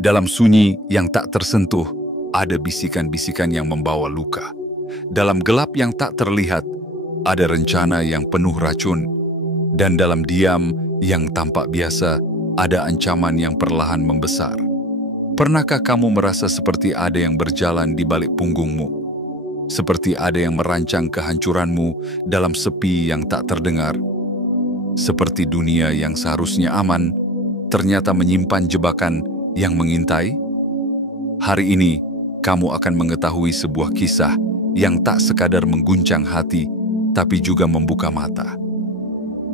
Dalam sunyi yang tak tersentuh, ada bisikan-bisikan yang membawa luka. Dalam gelap yang tak terlihat, ada rencana yang penuh racun. Dan dalam diam yang tampak biasa, ada ancaman yang perlahan membesar. Pernahkah kamu merasa seperti ada yang berjalan di balik punggungmu? Seperti ada yang merancang kehancuranmu dalam sepi yang tak terdengar? Seperti dunia yang seharusnya aman, ternyata menyimpan jebakan yang mengintai? Hari ini, kamu akan mengetahui sebuah kisah yang tak sekadar mengguncang hati, tapi juga membuka mata.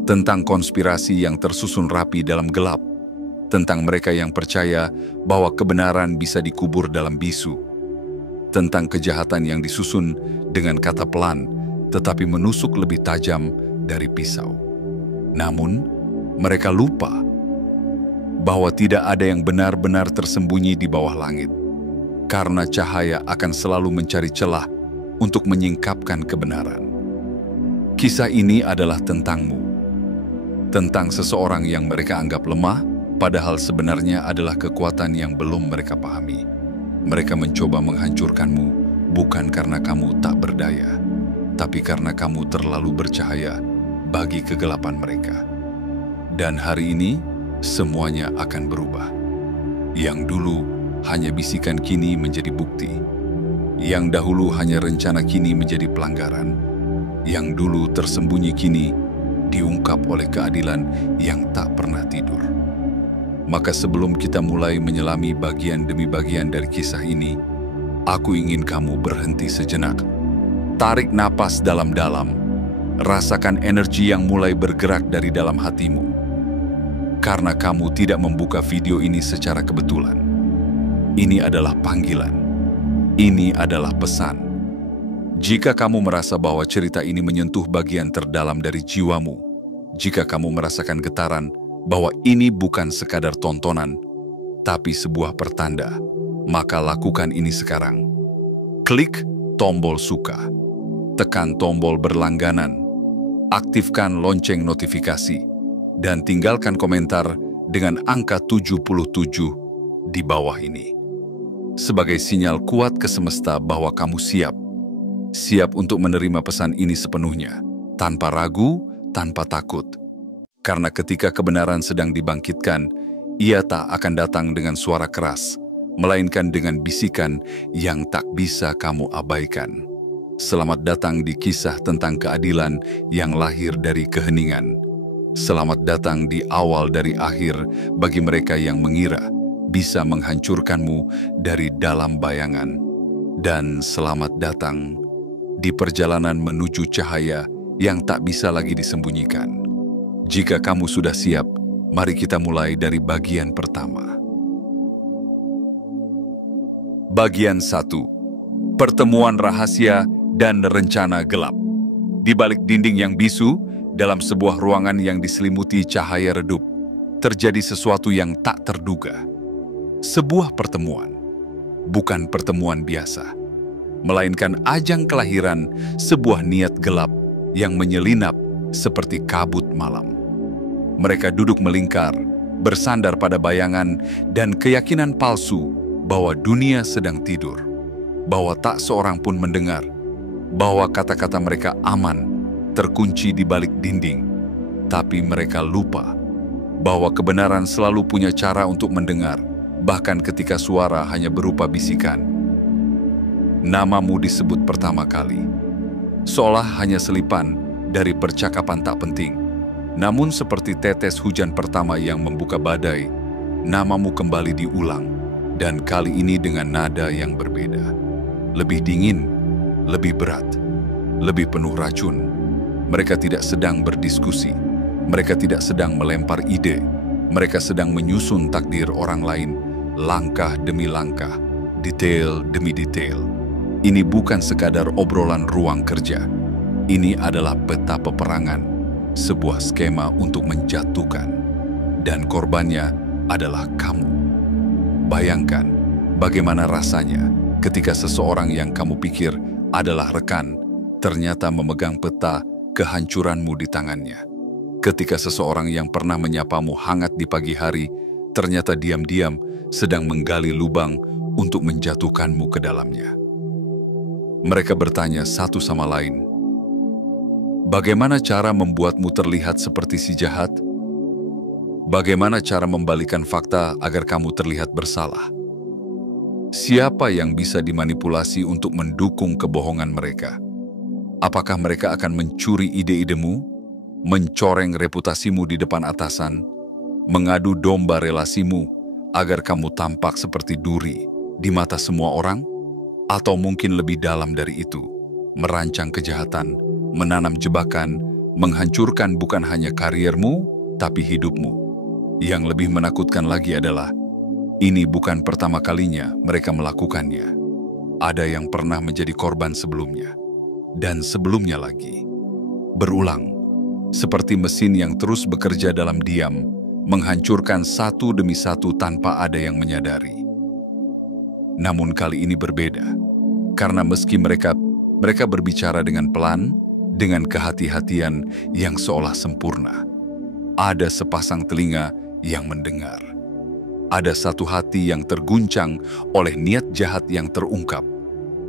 Tentang konspirasi yang tersusun rapi dalam gelap, tentang mereka yang percaya bahwa kebenaran bisa dikubur dalam bisu, tentang kejahatan yang disusun dengan kata pelan, tetapi menusuk lebih tajam dari pisau. Namun, mereka lupa bahwa tidak ada yang benar-benar tersembunyi di bawah langit, karena cahaya akan selalu mencari celah untuk menyingkapkan kebenaran. Kisah ini adalah tentangmu, tentang seseorang yang mereka anggap lemah, padahal sebenarnya adalah kekuatan yang belum mereka pahami. Mereka mencoba menghancurkanmu bukan karena kamu tak berdaya, tapi karena kamu terlalu bercahaya bagi kegelapan mereka. Dan hari ini, semuanya akan berubah. Yang dulu hanya bisikan kini menjadi bukti. Yang dahulu hanya rencana kini menjadi pelanggaran. Yang dulu tersembunyi kini diungkap oleh keadilan yang tak pernah tidur. Maka sebelum kita mulai menyelami bagian demi bagian dari kisah ini, aku ingin kamu berhenti sejenak. Tarik napas dalam-dalam. Rasakan energi yang mulai bergerak dari dalam hatimu. Karena kamu tidak membuka video ini secara kebetulan. Ini adalah panggilan. Ini adalah pesan. Jika kamu merasa bahwa cerita ini menyentuh bagian terdalam dari jiwamu, jika kamu merasakan getaran bahwa ini bukan sekadar tontonan, tapi sebuah pertanda, maka lakukan ini sekarang. Klik tombol suka, tekan tombol berlangganan, aktifkan lonceng notifikasi, dan tinggalkan komentar dengan angka 77 di bawah ini. Sebagai sinyal kuat ke semesta bahwa kamu siap untuk menerima pesan ini sepenuhnya, tanpa ragu, tanpa takut. Karena ketika kebenaran sedang dibangkitkan, ia tak akan datang dengan suara keras, melainkan dengan bisikan yang tak bisa kamu abaikan. Selamat datang di kisah tentang keadilan yang lahir dari keheningan. Selamat datang di awal dari akhir bagi mereka yang mengira bisa menghancurkanmu dari dalam bayangan. Dan selamat datang di perjalanan menuju cahaya yang tak bisa lagi disembunyikan. Jika kamu sudah siap, mari kita mulai dari bagian pertama. Bagian 1. Pertemuan rahasia dan rencana gelap. Di balik dinding yang bisu, dalam sebuah ruangan yang diselimuti cahaya redup, terjadi sesuatu yang tak terduga. Sebuah pertemuan, bukan pertemuan biasa, melainkan ajang kelahiran sebuah niat gelap yang menyelinap seperti kabut malam. Mereka duduk melingkar, bersandar pada bayangan dan keyakinan palsu bahwa dunia sedang tidur, bahwa tak seorang pun mendengar, bahwa kata-kata mereka aman, terkunci di balik dinding. Tapi mereka lupa bahwa kebenaran selalu punya cara untuk mendengar, bahkan ketika suara hanya berupa bisikan. Namamu disebut pertama kali, seolah hanya selipan dari percakapan tak penting. Namun seperti tetes hujan pertama yang membuka badai, namamu kembali diulang, dan kali ini dengan nada yang berbeda. Lebih dingin, lebih berat, lebih penuh racun. Mereka tidak sedang berdiskusi, mereka tidak sedang melempar ide, mereka sedang menyusun takdir orang lain, langkah demi langkah, detail demi detail. Ini bukan sekadar obrolan ruang kerja, ini adalah peta peperangan. Sebuah skema untuk menjatuhkan, dan korbannya adalah kamu. Bayangkan bagaimana rasanya ketika seseorang yang kamu pikir adalah rekan, ternyata memegang peta kehancuranmu di tangannya. Ketika seseorang yang pernah menyapamu hangat di pagi hari, ternyata diam-diam sedang menggali lubang untuk menjatuhkanmu ke dalamnya. Mereka bertanya satu sama lain, "Bagaimana cara membuatmu terlihat seperti si jahat? Bagaimana cara membalikan fakta agar kamu terlihat bersalah? Siapa yang bisa dimanipulasi untuk mendukung kebohongan mereka? Apakah mereka akan mencuri ide-idemu, mencoreng reputasimu di depan atasan, mengadu domba relasimu agar kamu tampak seperti duri di mata semua orang? Atau mungkin lebih dalam dari itu, merancang kejahatan, menanam jebakan, menghancurkan bukan hanya kariermu, tapi hidupmu? Yang lebih menakutkan lagi adalah, ini bukan pertama kalinya mereka melakukannya. Ada yang pernah menjadi korban sebelumnya, dan sebelumnya lagi. Berulang, seperti mesin yang terus bekerja dalam diam, menghancurkan satu demi satu tanpa ada yang menyadari. Namun kali ini berbeda, karena meski mereka berbicara dengan pelan, dengan kehati-hatian yang seolah sempurna, ada sepasang telinga yang mendengar. Ada satu hati yang terguncang oleh niat jahat yang terungkap.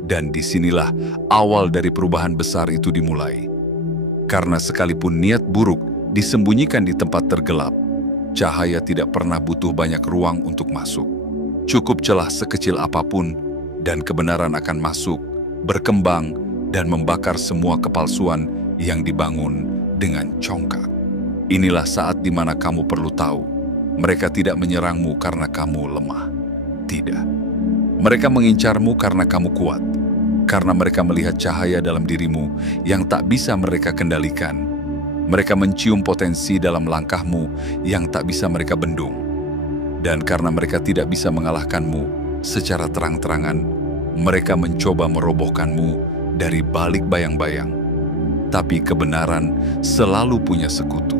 Dan disinilah awal dari perubahan besar itu dimulai. Karena sekalipun niat buruk disembunyikan di tempat tergelap, cahaya tidak pernah butuh banyak ruang untuk masuk. Cukup celah sekecil apapun, dan kebenaran akan masuk, berkembang, dan membakar semua kepalsuan yang dibangun dengan congkak. Inilah saat di mana kamu perlu tahu, mereka tidak menyerangmu karena kamu lemah. Tidak. Mereka mengincarmu karena kamu kuat, karena mereka melihat cahaya dalam dirimu yang tak bisa mereka kendalikan. Mereka mencium potensi dalam langkahmu yang tak bisa mereka bendung. Dan karena mereka tidak bisa mengalahkanmu secara terang-terangan, mereka mencoba merobohkanmu dari balik bayang-bayang. Tapi kebenaran selalu punya sekutu.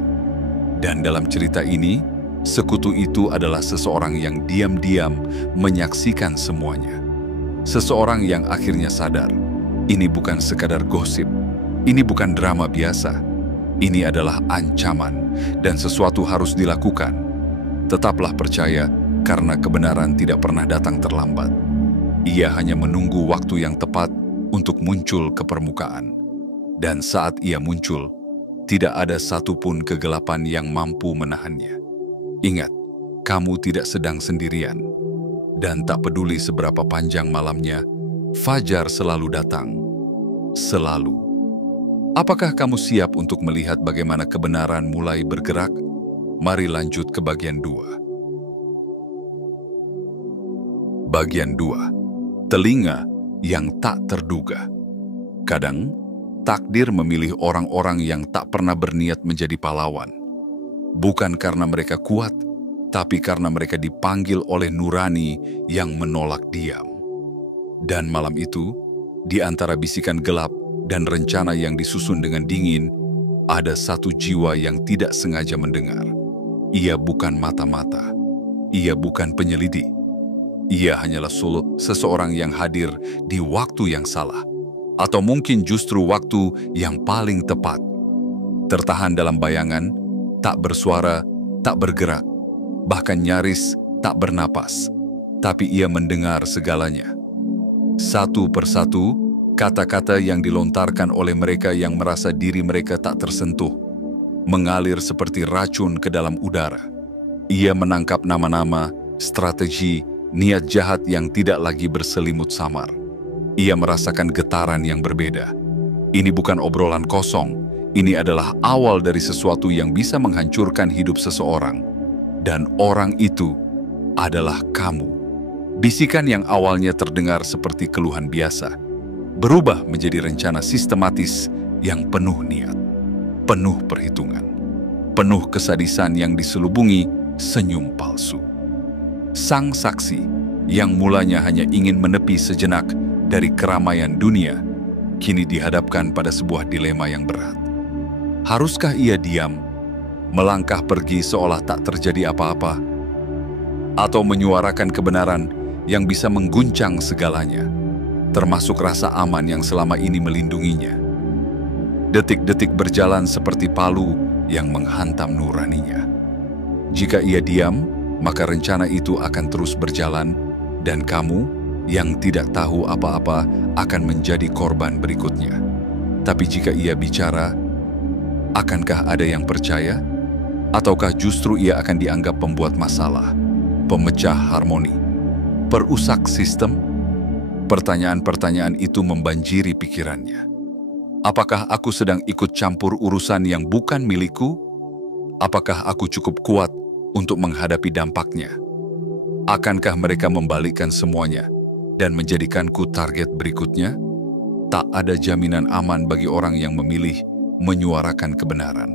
Dan dalam cerita ini, sekutu itu adalah seseorang yang diam-diam menyaksikan semuanya. Seseorang yang akhirnya sadar, ini bukan sekadar gosip, ini bukan drama biasa. Ini adalah ancaman dan sesuatu harus dilakukan. Tetaplah percaya karena kebenaran tidak pernah datang terlambat. Ia hanya menunggu waktu yang tepat untuk muncul ke permukaan. Dan saat ia muncul, tidak ada satupun kegelapan yang mampu menahannya. Ingat, kamu tidak sedang sendirian. Dan tak peduli seberapa panjang malamnya, fajar selalu datang. Selalu. Apakah kamu siap untuk melihat bagaimana kebenaran mulai bergerak? Mari lanjut ke bagian 2. Bagian 2. Telinga yang tak terduga. Kadang, takdir memilih orang-orang yang tak pernah berniat menjadi pahlawan. Bukan karena mereka kuat, tapi karena mereka dipanggil oleh nurani yang menolak diam. Dan malam itu, di antara bisikan gelap dan rencana yang disusun dengan dingin, ada satu jiwa yang tidak sengaja mendengar. Ia bukan mata-mata, ia bukan penyelidik. Ia hanyalah seseorang yang hadir di waktu yang salah. Atau mungkin justru waktu yang paling tepat. Tertahan dalam bayangan, tak bersuara, tak bergerak, bahkan nyaris tak bernapas. Tapi ia mendengar segalanya. Satu persatu, kata-kata yang dilontarkan oleh mereka yang merasa diri mereka tak tersentuh, mengalir seperti racun ke dalam udara. Ia menangkap nama-nama, strategi, niat jahat yang tidak lagi berselimut samar. Ia merasakan getaran yang berbeda. Ini bukan obrolan kosong, ini adalah awal dari sesuatu yang bisa menghancurkan hidup seseorang. Dan orang itu adalah kamu. Bisikan yang awalnya terdengar seperti keluhan biasa, berubah menjadi rencana sistematis yang penuh niat, penuh perhitungan, penuh kesadisan yang diselubungi senyum palsu. Sang saksi yang mulanya hanya ingin menepi sejenak dari keramaian dunia, kini dihadapkan pada sebuah dilema yang berat. Haruskah ia diam, melangkah pergi seolah tak terjadi apa-apa, atau menyuarakan kebenaran yang bisa mengguncang segalanya, termasuk rasa aman yang selama ini melindunginya? Detik-detik berjalan seperti palu yang menghantam nuraninya. Jika ia diam, maka rencana itu akan terus berjalan, dan kamu yang tidak tahu apa-apa akan menjadi korban berikutnya. Tapi jika ia bicara, akankah ada yang percaya? Ataukah justru ia akan dianggap pembuat masalah, pemecah harmoni, perusak sistem? Pertanyaan-pertanyaan itu membanjiri pikirannya. Apakah aku sedang ikut campur urusan yang bukan milikku? Apakah aku cukup kuat untuk menghadapi dampaknya? Akankah mereka membalikkan semuanya dan menjadikanku target berikutnya? Tak ada jaminan aman bagi orang yang memilih menyuarakan kebenaran.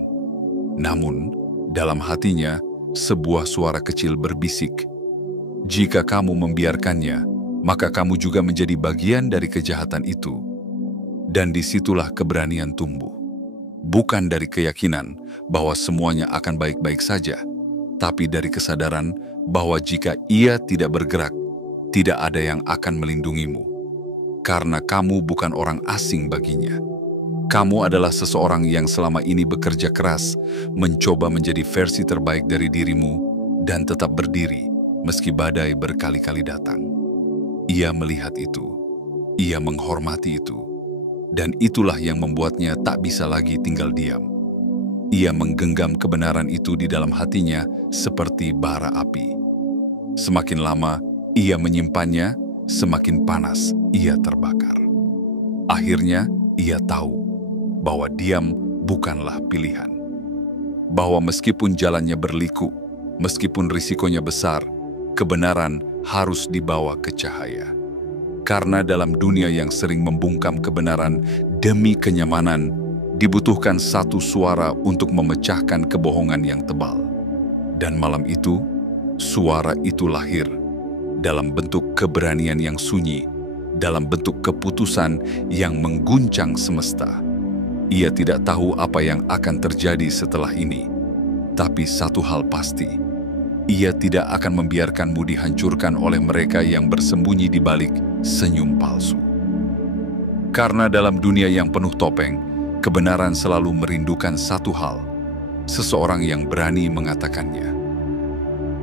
Namun, dalam hatinya, sebuah suara kecil berbisik, "Jika kamu membiarkannya, maka kamu juga menjadi bagian dari kejahatan itu." Dan disitulah keberanian tumbuh. Bukan dari keyakinan bahwa semuanya akan baik-baik saja, tapi dari kesadaran bahwa jika ia tidak bergerak, tidak ada yang akan melindungimu. Karena kamu bukan orang asing baginya. Kamu adalah seseorang yang selama ini bekerja keras, mencoba menjadi versi terbaik dari dirimu, dan tetap berdiri meski badai berkali-kali datang. Ia melihat itu, ia menghormati itu, dan itulah yang membuatnya tak bisa lagi tinggal diam. Ia menggenggam kebenaran itu di dalam hatinya seperti bara api. Semakin lama ia menyimpannya, semakin panas ia terbakar. Akhirnya ia tahu bahwa diam bukanlah pilihan. Bahwa meskipun jalannya berliku, meskipun risikonya besar, kebenaran harus dibawa ke cahaya. Karena dalam dunia yang sering membungkam kebenaran demi kenyamanan, dibutuhkan satu suara untuk memecahkan kebohongan yang tebal. Dan malam itu, suara itu lahir dalam bentuk keberanian yang sunyi, dalam bentuk keputusan yang mengguncang semesta. Ia tidak tahu apa yang akan terjadi setelah ini. Tapi satu hal pasti, ia tidak akan membiarkanmu dihancurkan oleh mereka yang bersembunyi di balik senyum palsu. Karena dalam dunia yang penuh topeng, kebenaran selalu merindukan satu hal, seseorang yang berani mengatakannya.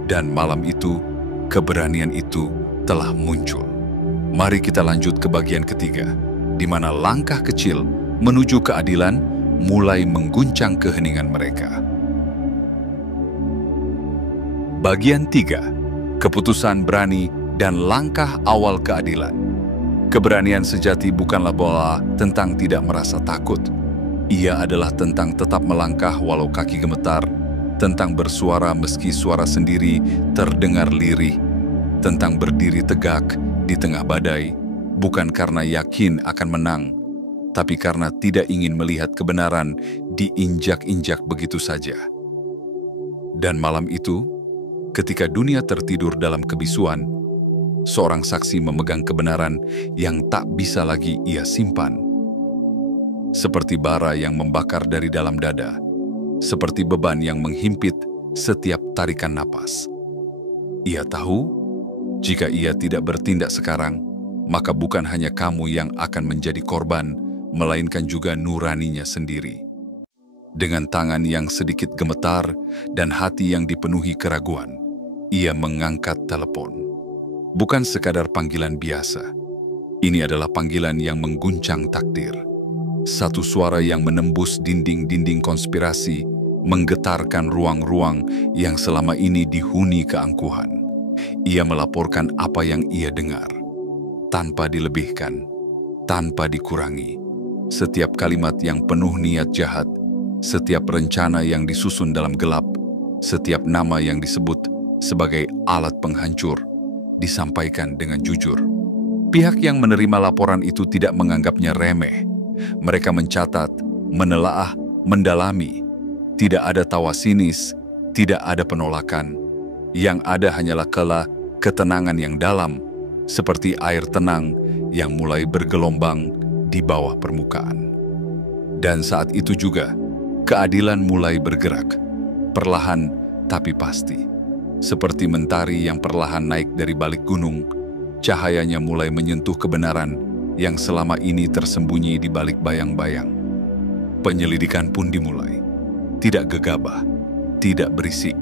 Dan malam itu, keberanian itu telah muncul. Mari kita lanjut ke bagian ketiga, di mana langkah kecil menuju keadilan mulai mengguncang keheningan mereka. Bagian 3. Keputusan berani dan langkah awal keadilan. Keberanian sejati bukanlah bola tentang tidak merasa takut. Ia adalah tentang tetap melangkah walau kaki gemetar, tentang bersuara meski suara sendiri terdengar lirih, tentang berdiri tegak di tengah badai, bukan karena yakin akan menang, tapi karena tidak ingin melihat kebenaran diinjak-injak begitu saja. Dan malam itu, ketika dunia tertidur dalam kebisuan, seorang saksi memegang kebenaran yang tak bisa lagi ia simpan. Seperti bara yang membakar dari dalam dada, seperti beban yang menghimpit setiap tarikan napas. Ia tahu, jika ia tidak bertindak sekarang, maka bukan hanya kamu yang akan menjadi korban, melainkan juga nuraninya sendiri. Dengan tangan yang sedikit gemetar dan hati yang dipenuhi keraguan, ia mengangkat telepon. Bukan sekadar panggilan biasa. Ini adalah panggilan yang mengguncang takdir. Satu suara yang menembus dinding-dinding konspirasi, menggetarkan ruang-ruang yang selama ini dihuni keangkuhan. Ia melaporkan apa yang ia dengar, tanpa dilebihkan, tanpa dikurangi. Setiap kalimat yang penuh niat jahat, setiap rencana yang disusun dalam gelap, setiap nama yang disebut sebagai alat penghancur, disampaikan dengan jujur. Pihak yang menerima laporan itu tidak menganggapnya remeh. Mereka mencatat, menelaah, mendalami. Tidak ada tawa sinis, tidak ada penolakan. Yang ada hanyalah ketenangan yang dalam, seperti air tenang yang mulai bergelombang di bawah permukaan. Dan saat itu juga, keadilan mulai bergerak, perlahan tapi pasti. Seperti mentari yang perlahan naik dari balik gunung, cahayanya mulai menyentuh kebenaran yang selama ini tersembunyi di balik bayang-bayang. Penyelidikan pun dimulai. Tidak gegabah, tidak berisik.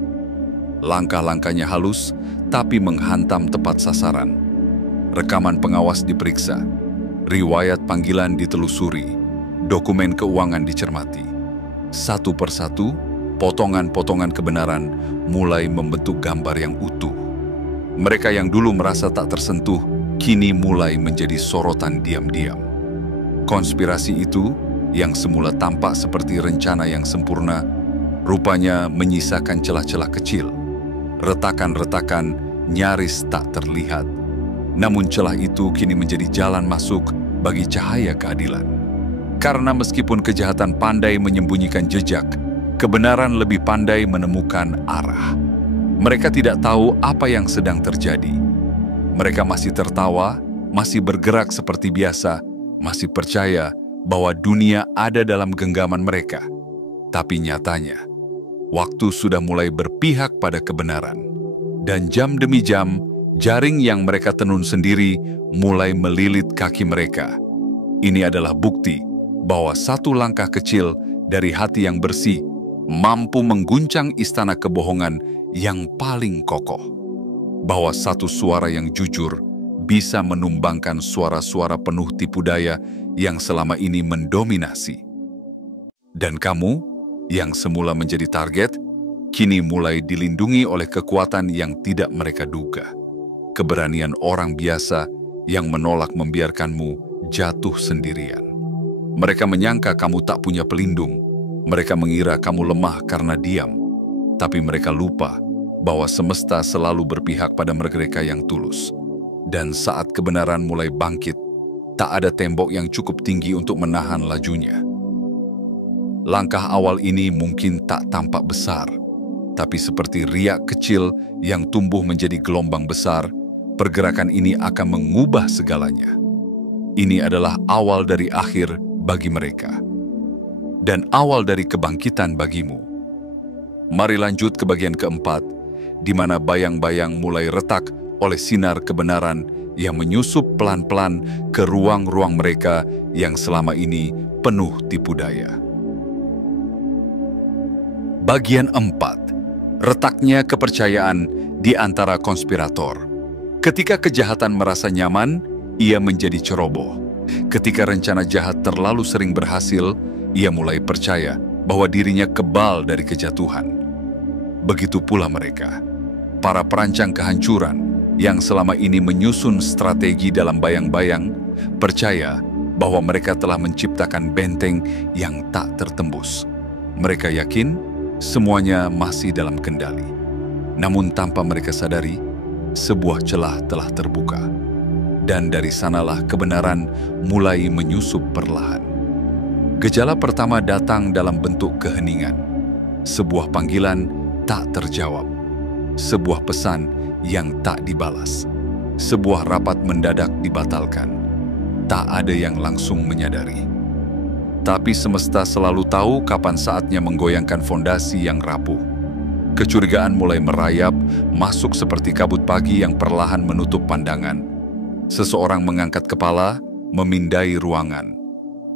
Langkah-langkahnya halus, tapi menghantam tepat sasaran. Rekaman pengawas diperiksa, riwayat panggilan ditelusuri, dokumen keuangan dicermati. Satu persatu, potongan-potongan kebenaran mulai membentuk gambar yang utuh. Mereka yang dulu merasa tak tersentuh, kini mulai menjadi sorotan diam-diam. Konspirasi itu, yang semula tampak seperti rencana yang sempurna, rupanya menyisakan celah-celah kecil. Retakan-retakan nyaris tak terlihat. Namun celah itu kini menjadi jalan masuk bagi cahaya keadilan. Karena meskipun kejahatan pandai menyembunyikan jejak, kebenaran lebih pandai menemukan arah. Mereka tidak tahu apa yang sedang terjadi. Mereka masih tertawa, masih bergerak seperti biasa, masih percaya bahwa dunia ada dalam genggaman mereka. Tapi nyatanya, waktu sudah mulai berpihak pada kebenaran. Dan jam demi jam, jaring yang mereka tenun sendiri mulai melilit kaki mereka. Ini adalah bukti bahwa satu langkah kecil dari hati yang bersih mampu mengguncang istana kebohongan yang paling kokoh. Bahwa satu suara yang jujur bisa menumbangkan suara-suara penuh tipu daya yang selama ini mendominasi. Dan kamu, yang semula menjadi target, kini mulai dilindungi oleh kekuatan yang tidak mereka duga. Keberanian orang biasa yang menolak membiarkanmu jatuh sendirian. Mereka menyangka kamu tak punya pelindung. Mereka mengira kamu lemah karena diam. Tapi mereka lupa bahwa semesta selalu berpihak pada mereka yang tulus. Dan saat kebenaran mulai bangkit, tak ada tembok yang cukup tinggi untuk menahan lajunya. Langkah awal ini mungkin tak tampak besar, tapi seperti riak kecil yang tumbuh menjadi gelombang besar, pergerakan ini akan mengubah segalanya. Ini adalah awal dari akhir bagi mereka, dan awal dari kebangkitan bagimu. Mari lanjut ke bagian keempat, di mana bayang-bayang mulai retak oleh sinar kebenaran yang menyusup pelan-pelan ke ruang-ruang mereka yang selama ini penuh tipu daya. Bagian 4. Retaknya kepercayaan di antara konspirator. Ketika kejahatan merasa nyaman, ia menjadi ceroboh. Ketika rencana jahat terlalu sering berhasil, ia mulai percaya bahwa dirinya kebal dari kejatuhan. Begitu pula mereka, para perancang kehancuran yang selama ini menyusun strategi dalam bayang-bayang, percaya bahwa mereka telah menciptakan benteng yang tak tertembus. Mereka yakin semuanya masih dalam kendali. Namun tanpa mereka sadari, sebuah celah telah terbuka. Dan dari sanalah kebenaran mulai menyusup perlahan. Gejala pertama datang dalam bentuk keheningan. Sebuah panggilan tak terjawab. Sebuah pesan yang tak dibalas. Sebuah rapat mendadak dibatalkan. Tak ada yang langsung menyadari. Tapi semesta selalu tahu kapan saatnya menggoyangkan fondasi yang rapuh. Kecurigaan mulai merayap, masuk seperti kabut pagi yang perlahan menutup pandangan. Seseorang mengangkat kepala, memindai ruangan.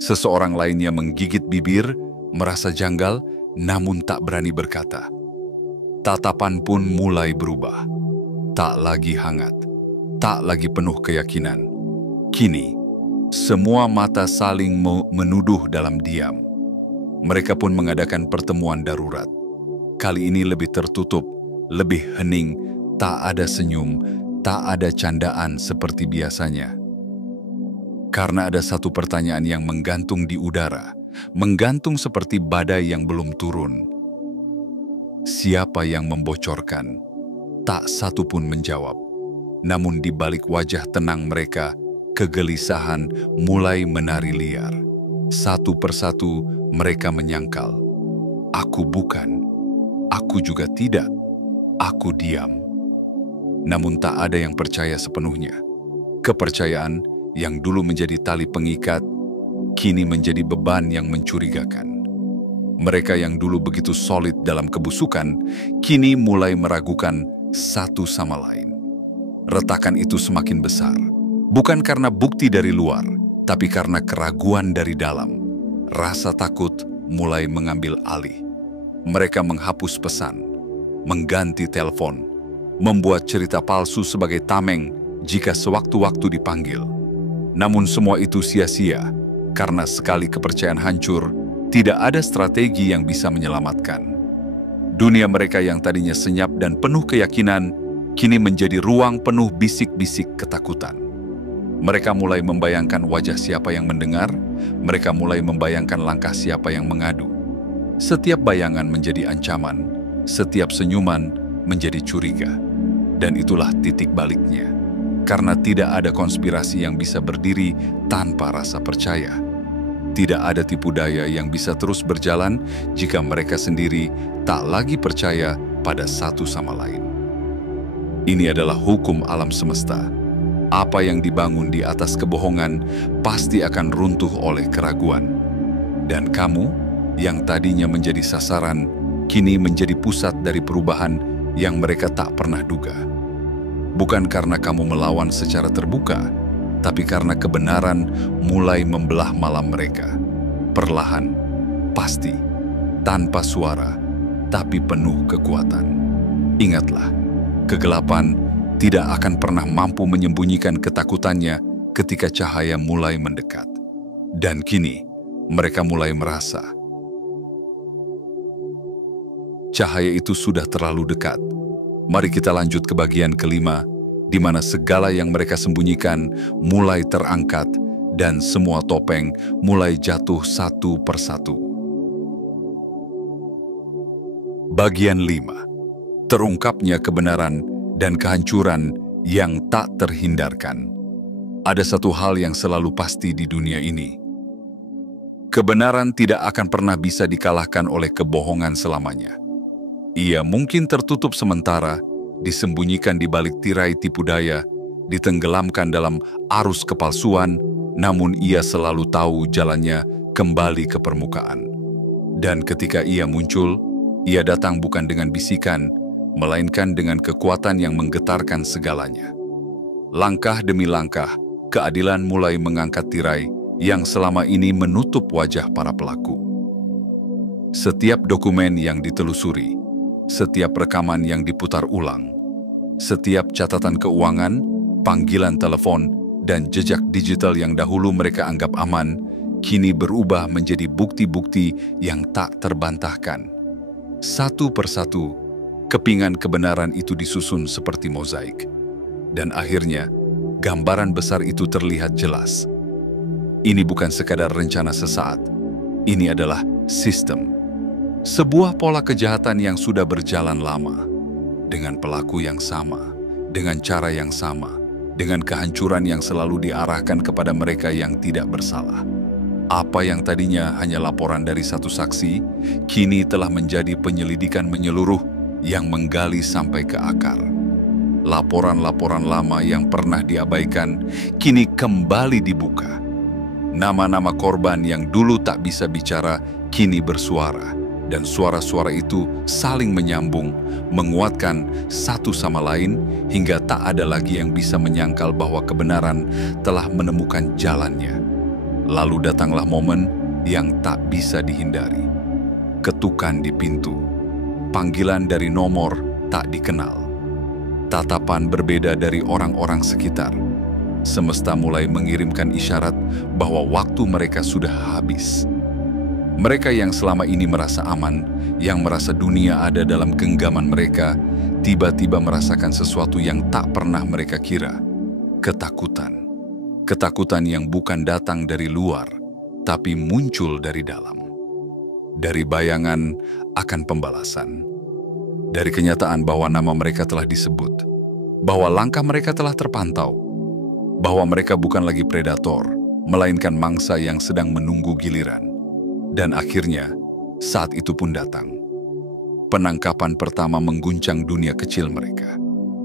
Seseorang lainnya menggigit bibir, merasa janggal, namun tak berani berkata. Tatapan pun mulai berubah. Tak lagi hangat, tak lagi penuh keyakinan. Kini, semua mata saling menuduh dalam diam. Mereka pun mengadakan pertemuan darurat. Kali ini lebih tertutup, lebih hening, tak ada senyum, tak ada candaan seperti biasanya. Karena ada satu pertanyaan yang menggantung di udara, menggantung seperti badai yang belum turun. Siapa yang membocorkan? Tak satu pun menjawab. Namun di balik wajah tenang mereka, kegelisahan mulai menari liar. Satu persatu mereka menyangkal. Aku bukan, aku juga tidak, aku diam. Namun tak ada yang percaya sepenuhnya. Kepercayaan yang dulu menjadi tali pengikat, kini menjadi beban yang mencurigakan. Mereka yang dulu begitu solid dalam kebusukan, kini mulai meragukan satu sama lain. Retakan itu semakin besar, bukan karena bukti dari luar, tapi karena keraguan dari dalam. Rasa takut mulai mengambil alih. Mereka menghapus pesan. mengganti telepon, membuat cerita palsu sebagai tameng jika sewaktu-waktu dipanggil. Namun semua itu sia-sia, karena sekali kepercayaan hancur, tidak ada strategi yang bisa menyelamatkan. Dunia mereka yang tadinya senyap dan penuh keyakinan, kini menjadi ruang penuh bisik-bisik ketakutan. Mereka mulai membayangkan wajah siapa yang mendengar, mereka mulai membayangkan langkah siapa yang mengadu. Setiap bayangan menjadi ancaman, setiap senyuman menjadi curiga. Dan itulah titik baliknya. Karena tidak ada konspirasi yang bisa berdiri tanpa rasa percaya. Tidak ada tipu daya yang bisa terus berjalan jika mereka sendiri tak lagi percaya pada satu sama lain. Ini adalah hukum alam semesta. Apa yang dibangun di atas kebohongan pasti akan runtuh oleh keraguan. Dan kamu, yang tadinya menjadi sasaran, kini menjadi pusat dari perubahan yang mereka tak pernah duga. Bukan karena kamu melawan secara terbuka, tapi karena kebenaran mulai membelah malam mereka. Perlahan, pasti, tanpa suara, tapi penuh kekuatan. Ingatlah, kegelapan tidak akan pernah mampu menyembunyikan ketakutannya ketika cahaya mulai mendekat. Dan kini, mereka mulai merasa cahaya itu sudah terlalu dekat. Mari kita lanjut ke bagian kelima, di mana segala yang mereka sembunyikan mulai terangkat dan semua topeng mulai jatuh satu persatu. Bagian 5. Terungkapnya kebenaran dan kehancuran yang tak terhindarkan. Ada satu hal yang selalu pasti di dunia ini. Kebenaran tidak akan pernah bisa dikalahkan oleh kebohongan selamanya. Ia mungkin tertutup sementara, disembunyikan di balik tirai tipu daya, ditenggelamkan dalam arus kepalsuan, namun ia selalu tahu jalannya kembali ke permukaan. Dan ketika ia muncul, ia datang bukan dengan bisikan, melainkan dengan kekuatan yang menggetarkan segalanya. Langkah demi langkah, keadilan mulai mengangkat tirai yang selama ini menutup wajah para pelaku. Setiap dokumen yang ditelusuri, setiap rekaman yang diputar ulang, setiap catatan keuangan, panggilan telepon, dan jejak digital yang dahulu mereka anggap aman, kini berubah menjadi bukti-bukti yang tak terbantahkan. Satu persatu, kepingan kebenaran itu disusun seperti mozaik. Dan akhirnya, gambaran besar itu terlihat jelas. Ini bukan sekadar rencana sesaat. Ini adalah sistem. Sebuah pola kejahatan yang sudah berjalan lama. Dengan pelaku yang sama, dengan cara yang sama, dengan kehancuran yang selalu diarahkan kepada mereka yang tidak bersalah. Apa yang tadinya hanya laporan dari satu saksi, kini telah menjadi penyelidikan menyeluruh yang menggali sampai ke akar. Laporan-laporan lama yang pernah diabaikan, kini kembali dibuka. Nama-nama korban yang dulu tak bisa bicara, kini bersuara. Dan suara-suara itu saling menyambung, menguatkan satu sama lain, hingga tak ada lagi yang bisa menyangkal bahwa kebenaran telah menemukan jalannya. Lalu datanglah momen yang tak bisa dihindari. Ketukan di pintu. Panggilan dari nomor tak dikenal. Tatapan berbeda dari orang-orang sekitar. Semesta mulai mengirimkan isyarat bahwa waktu mereka sudah habis. Mereka yang selama ini merasa aman, yang merasa dunia ada dalam genggaman mereka, tiba-tiba merasakan sesuatu yang tak pernah mereka kira. Ketakutan. Ketakutan yang bukan datang dari luar, tapi muncul dari dalam. Dari bayangan akan pembalasan. Dari kenyataan bahwa nama mereka telah disebut, bahwa langkah mereka telah terpantau, bahwa mereka bukan lagi predator, melainkan mangsa yang sedang menunggu giliran. Dan akhirnya, saat itu pun datang. Penangkapan pertama mengguncang dunia kecil mereka.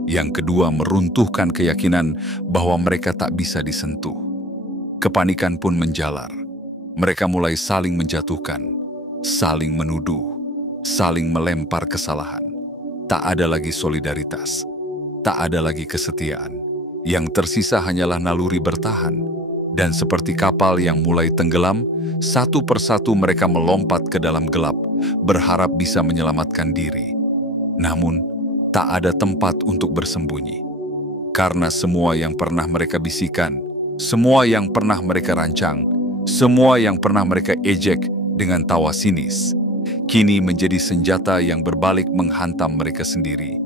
Yang kedua meruntuhkan keyakinan bahwa mereka tak bisa disentuh. Kepanikan pun menjalar. Mereka mulai saling menjatuhkan, saling menuduh, saling melempar kesalahan. Tak ada lagi solidaritas, tak ada lagi kesetiaan. Yang tersisa hanyalah naluri bertahan. Dan seperti kapal yang mulai tenggelam, satu persatu mereka melompat ke dalam gelap, berharap bisa menyelamatkan diri. Namun, tak ada tempat untuk bersembunyi. Karena semua yang pernah mereka bisikan, semua yang pernah mereka rancang, semua yang pernah mereka ejek dengan tawa sinis, kini menjadi senjata yang berbalik menghantam mereka sendiri.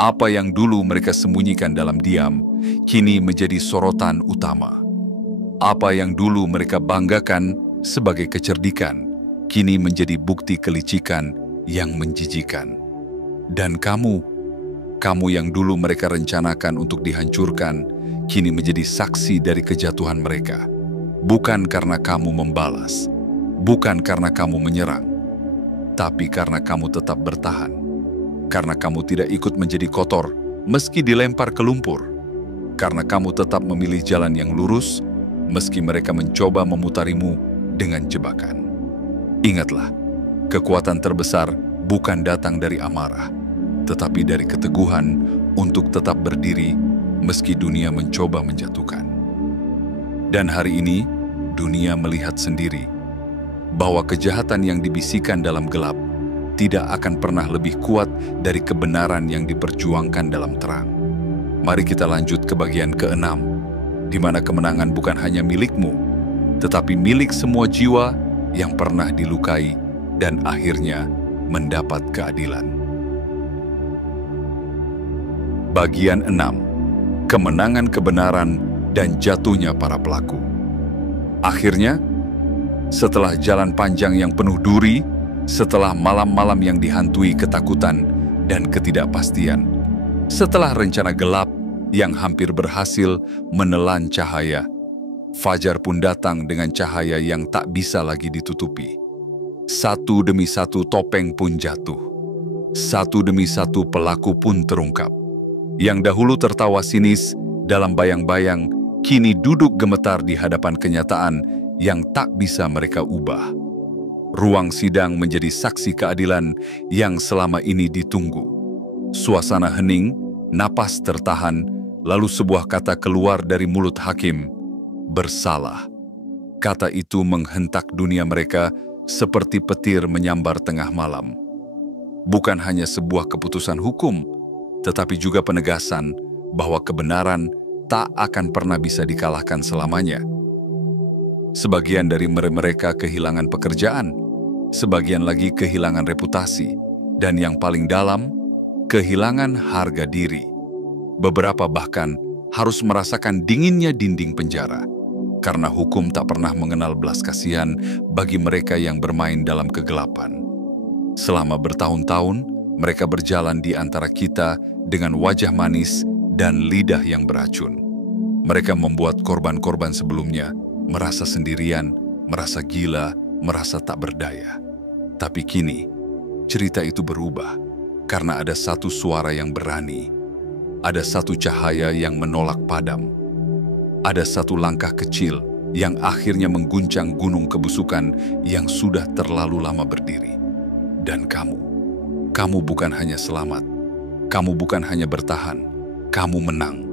Apa yang dulu mereka sembunyikan dalam diam, kini menjadi sorotan utama. Apa yang dulu mereka banggakan sebagai kecerdikan, kini menjadi bukti kelicikan yang menjijikan. Dan kamu yang dulu mereka rencanakan untuk dihancurkan, kini menjadi saksi dari kejatuhan mereka. Bukan karena kamu membalas, bukan karena kamu menyerang, tapi karena kamu tetap bertahan. Karena kamu tidak ikut menjadi kotor meski dilempar ke lumpur. Karena kamu tetap memilih jalan yang lurus meski mereka mencoba memutarimu dengan jebakan. Ingatlah, kekuatan terbesar bukan datang dari amarah, tetapi dari keteguhan untuk tetap berdiri meski dunia mencoba menjatuhkan. Dan hari ini, dunia melihat sendiri bahwa kejahatan yang dibisikkan dalam gelap tidak akan pernah lebih kuat dari kebenaran yang diperjuangkan dalam terang. Mari kita lanjut ke bagian ke-6, di mana kemenangan bukan hanya milikmu, tetapi milik semua jiwa yang pernah dilukai dan akhirnya mendapat keadilan. Bagian 6. Kemenangan kebenaran dan jatuhnya para pelaku. Akhirnya, setelah jalan panjang yang penuh duri, setelah malam-malam yang dihantui ketakutan dan ketidakpastian, setelah rencana gelap yang hampir berhasil menelan cahaya, fajar pun datang dengan cahaya yang tak bisa lagi ditutupi. Satu demi satu topeng pun jatuh. Satu demi satu pelaku pun terungkap. Yang dahulu tertawa sinis dalam bayang-bayang, kini duduk gemetar di hadapan kenyataan yang tak bisa mereka ubah. Ruang sidang menjadi saksi keadilan yang selama ini ditunggu. Suasana hening, napas tertahan, lalu sebuah kata keluar dari mulut hakim, "Bersalah." Kata itu menghentak dunia mereka seperti petir menyambar tengah malam. Bukan hanya sebuah keputusan hukum, tetapi juga penegasan bahwa kebenaran tak akan pernah bisa dikalahkan selamanya. Sebagian dari mereka kehilangan pekerjaan, sebagian lagi kehilangan reputasi, dan yang paling dalam, kehilangan harga diri. Beberapa bahkan harus merasakan dinginnya dinding penjara, karena hukum tak pernah mengenal belas kasihan bagi mereka yang bermain dalam kegelapan. Selama bertahun-tahun, mereka berjalan di antara kita dengan wajah manis dan lidah yang beracun. Mereka membuat korban-korban sebelumnya merasa sendirian, merasa gila, merasa tak berdaya. Tapi kini, cerita itu berubah karena ada satu suara yang berani. Ada satu cahaya yang menolak padam. Ada satu langkah kecil yang akhirnya mengguncang gunung kebusukan yang sudah terlalu lama berdiri. Dan kamu bukan hanya selamat, kamu bukan hanya bertahan, kamu menang.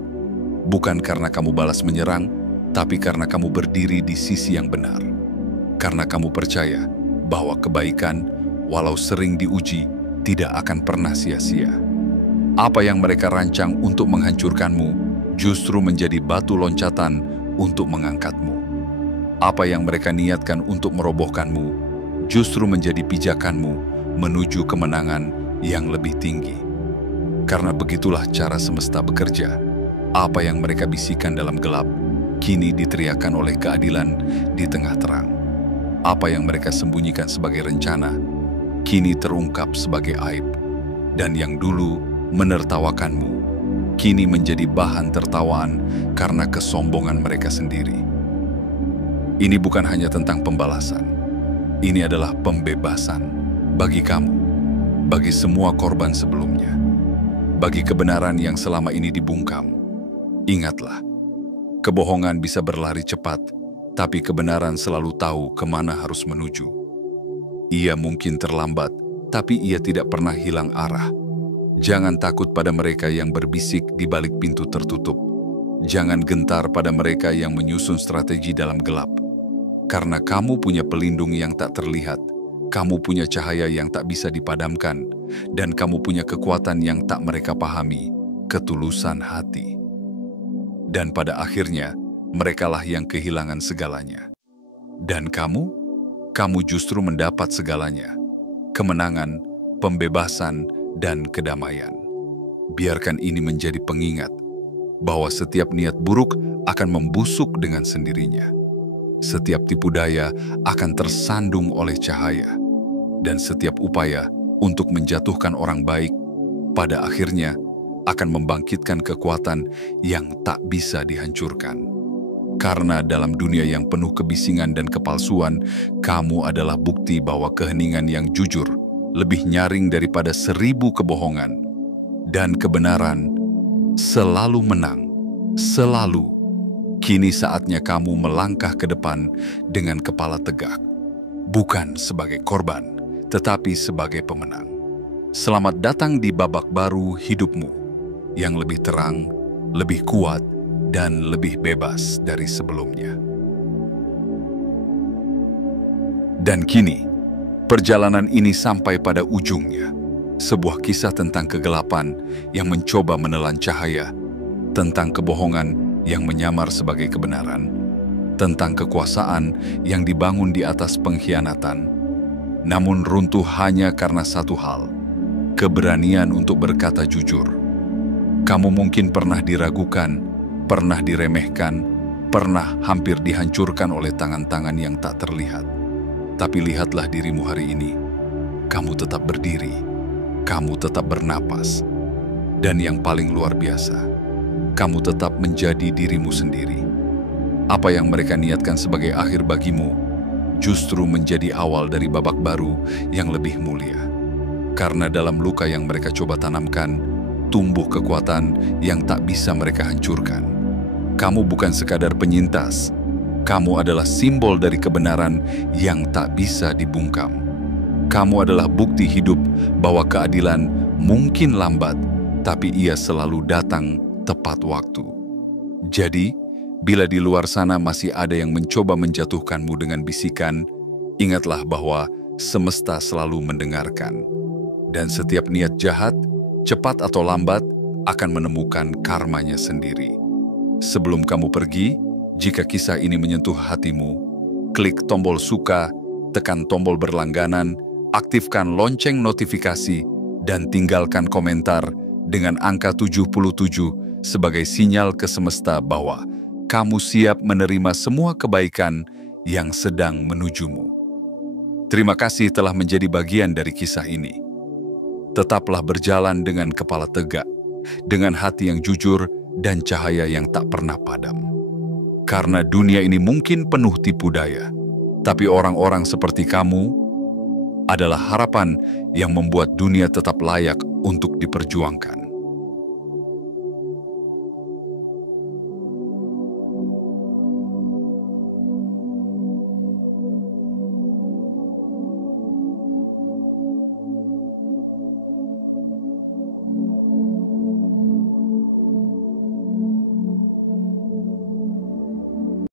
Bukan karena kamu balas menyerang, tapi karena kamu berdiri di sisi yang benar. Karena kamu percaya bahwa kebaikan, walau sering diuji, tidak akan pernah sia-sia. Apa yang mereka rancang untuk menghancurkanmu, justru menjadi batu loncatan untuk mengangkatmu. Apa yang mereka niatkan untuk merobohkanmu, justru menjadi pijakanmu menuju kemenangan yang lebih tinggi. Karena begitulah cara semesta bekerja. Apa yang mereka bisikan dalam gelap, kini diteriakan oleh keadilan di tengah terang. Apa yang mereka sembunyikan sebagai rencana, kini terungkap sebagai aib. Dan yang dulu menertawakanmu, kini menjadi bahan tertawaan karena kesombongan mereka sendiri. Ini bukan hanya tentang pembalasan. Ini adalah pembebasan bagi kamu, bagi semua korban sebelumnya, bagi kebenaran yang selama ini dibungkam. Ingatlah, kebohongan bisa berlari cepat, tapi kebenaran selalu tahu kemana harus menuju. Ia mungkin terlambat, tapi ia tidak pernah hilang arah. Jangan takut pada mereka yang berbisik di balik pintu tertutup. Jangan gentar pada mereka yang menyusun strategi dalam gelap. Karena kamu punya pelindung yang tak terlihat, Kamu punya cahaya yang tak bisa dipadamkan, dan kamu punya kekuatan yang tak mereka pahami, ketulusan hati. Dan pada akhirnya, merekalah yang kehilangan segalanya. Dan kamu justru mendapat segalanya. Kemenangan, pembebasan, dan kedamaian. Biarkan ini menjadi pengingat bahwa setiap niat buruk akan membusuk dengan sendirinya. Setiap tipu daya akan tersandung oleh cahaya, dan setiap upaya untuk menjatuhkan orang baik pada akhirnya akan membangkitkan kekuatan yang tak bisa dihancurkan. Karena dalam dunia yang penuh kebisingan dan kepalsuan, kamu adalah bukti bahwa keheningan yang jujur lebih nyaring daripada 1000 kebohongan, dan kebenaran selalu menang, selalu. Kini saatnya kamu melangkah ke depan dengan kepala tegak, bukan sebagai korban, tetapi sebagai pemenang. Selamat datang di babak baru hidupmu, yang lebih terang, lebih kuat, dan lebih bebas dari sebelumnya. Dan kini, perjalanan ini sampai pada ujungnya. Sebuah kisah tentang kegelapan yang mencoba menelan cahaya, tentang kebohongan yang menyamar sebagai kebenaran, tentang kekuasaan yang dibangun di atas pengkhianatan, namun runtuh hanya karena satu hal, keberanian untuk berkata jujur. Kamu mungkin pernah diragukan, pernah diremehkan, pernah hampir dihancurkan oleh tangan-tangan yang tak terlihat. Tapi lihatlah dirimu hari ini. Kamu tetap berdiri, kamu tetap bernapas, dan yang paling luar biasa, kamu tetap menjadi dirimu sendiri. Apa yang mereka niatkan sebagai akhir bagimu, justru menjadi awal dari babak baru yang lebih mulia. Karena dalam luka yang mereka coba tanamkan, tumbuh kekuatan yang tak bisa mereka hancurkan. Kamu bukan sekadar penyintas, kamu adalah simbol dari kebenaran yang tak bisa dibungkam. Kamu adalah bukti hidup bahwa keadilan mungkin lambat, tapi ia selalu datang tepat waktu. Jadi, bila di luar sana masih ada yang mencoba menjatuhkanmu dengan bisikan, ingatlah bahwa semesta selalu mendengarkan. Dan setiap niat jahat, cepat atau lambat, akan menemukan karmanya sendiri. Sebelum kamu pergi, jika kisah ini menyentuh hatimu, klik tombol suka, tekan tombol berlangganan, aktifkan lonceng notifikasi, dan tinggalkan komentar dengan angka 77 sebagai sinyal ke semesta bahwa kamu siap menerima semua kebaikan yang sedang menujumu. Terima kasih telah menjadi bagian dari kisah ini. Tetaplah berjalan dengan kepala tegak, dengan hati yang jujur dan cahaya yang tak pernah padam. Karena dunia ini mungkin penuh tipu daya, tapi orang-orang seperti kamu adalah harapan yang membuat dunia tetap layak untuk diperjuangkan.